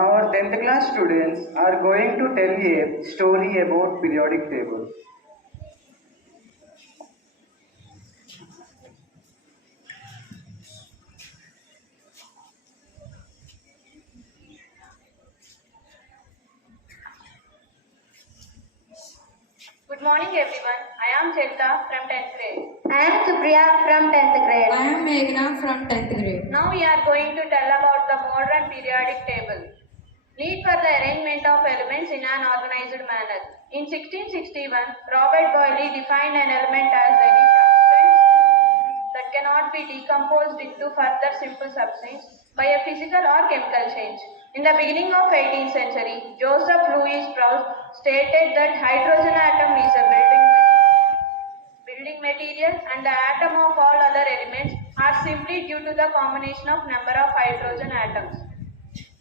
our 10th class students are going to tell a story about periodic table. Good morning everyone. I am Chelta from 10th grade. I am Supriya from 10th grade. I am Meghna from 10th grade. Now we are going to tell about the modern periodic table. Need for the arrangement of elements in an organized manner. In 1661, Robert Boyle defined an element as any substance that cannot be decomposed into further simple substance by a physical or chemical change. In the beginning of 18th century, Joseph Louis Proust stated that hydrogen atom is a building material and the atom of all other elements are simply due to the combination of number of hydrogen atoms.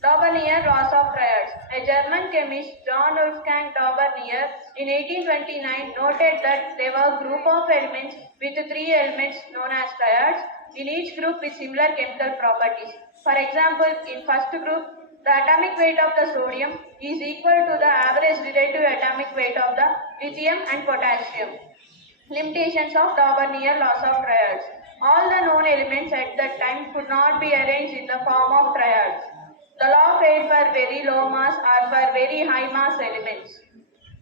Tavernier laws of triads. A German chemist, John Wolfgang Tavernier, in 1829 noted that there were a group of elements with three elements known as triads, in each group with similar chemical properties. For example, in first group, the atomic weight of the sodium is equal to the average relative atomic weight of the lithium and potassium. Limitations of Tavernier laws of triads. All the known elements at that time could not be arranged in the form of triads. The law failed for very low mass or for very high mass elements.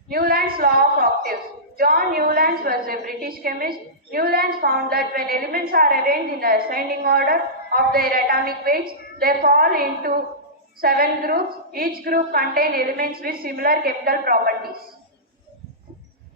Newland's law of octaves. John Newland was a British chemist. Newland found that when elements are arranged in the ascending order of their atomic weights, they fall into 7 groups. Each group contains elements with similar chemical properties.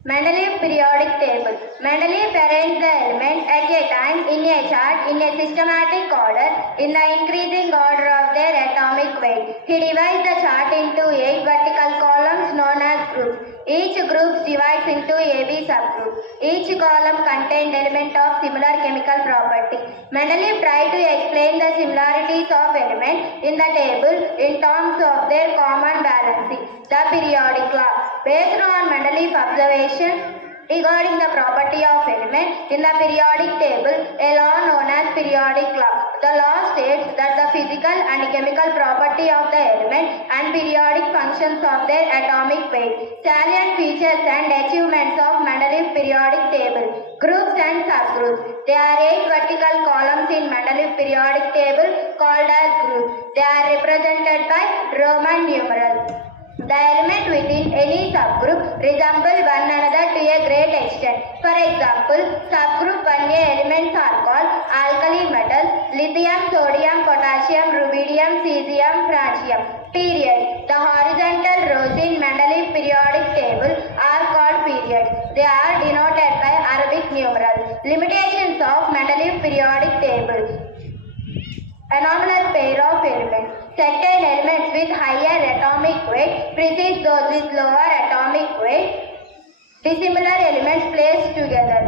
Mendeleev periodic table. Mendeleev arranged the elements at a time in a chart in a systematic order in the increasing order of their atomic weight. He divides the chart into 8 vertical columns known as groups. Each group divides into AB subgroups. Each column contained element of similar chemical property. Mendeleev tried to explain the similarities of elements in the table in terms of their common valency, the periodic law. Based on Mendeleev's observation regarding the property of element in the periodic table, a law known as periodic law. The law states that the physical and chemical property of the element and periodic functions of their atomic weight. Salient features and achievements of Mendeleev periodic table. Groups and subgroups. There are 8 vertical columns in Mendeleev periodic table called as groups. They are represented by Roman numerals. The element within any subgroup resemble one another to a great extent. For example, subgroup 1A elements are called alkali metals: lithium, sodium, potassium, rubidium, cesium, francium. Period. The horizontal rows in Mendeleev periodic table are called periods. They are denoted by Arabic numerals. Limitations of Mendeleev periodic table. Anomalous pair of elements. Certain elements with higher atomic weight precede those with lower atomic weight. Dissimilar elements placed together.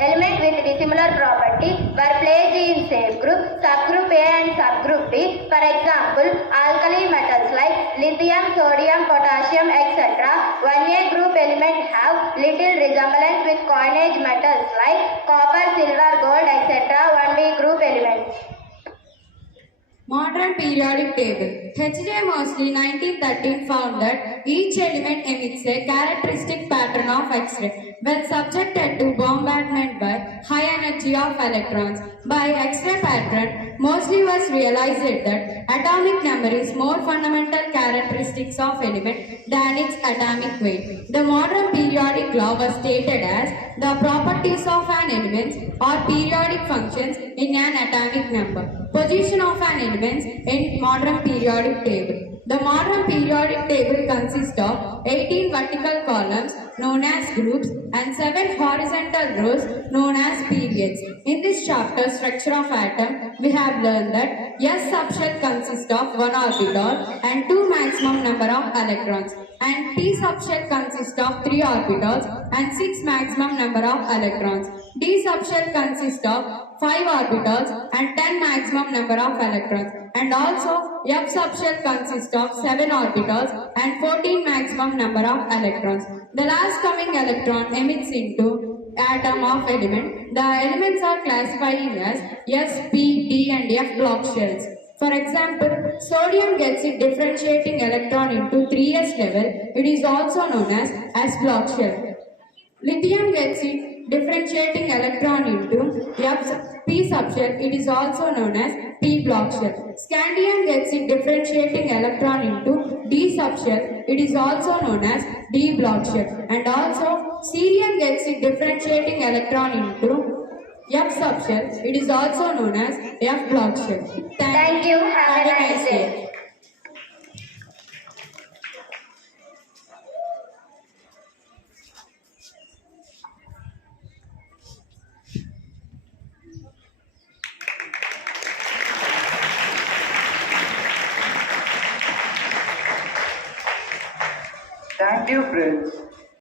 Elements with dissimilar property were placed in same group, subgroup A and subgroup B. For example, alkali metals like lithium, sodium, potassium, etc. 1A group elements have little resemblance with coinage metals like copper, silver, gold, etc. 1B group elements. Modern periodic table. H.J. Moseley 1913 found that each element emits a characteristic pattern of X-ray when subjected to bombardment by high energy of electrons. By X-ray pattern, Moseley was realized that atomic number is more fundamental characteristics of element than its atomic weight. The modern periodic law was stated as the properties of an element or periodic functions in an atomic number. Position of an element in modern periodic table. The modern periodic table consists of 18 vertical columns known as groups and 7 horizontal rows known as periods. In this chapter, Structure of Atom, we have learned that S subshell consists of 1 orbital and 2 maximum number of electrons, and P subshell consists of 3 orbitals and 6 maximum number of electrons. D subshell consists of 5 orbitals and 10 maximum number of electrons, and also F subshell consists of 7 orbitals and 14 maximum number of electrons. The last coming electron emits into atom of element. The elements are classified as S, P, D and F block shells. For example, sodium gets its differentiating electron into 3s level. It is also known as block shell. Lithium gets its differentiating electron into p subshell. It is also known as p block shell. Scandium gets its differentiating electron into d subshell. It is also known as d block shell. And also, cerium gets its differentiating electron into F subshell. It is also known as F block shell. Thank you. Have a nice day. Thank you, Prince.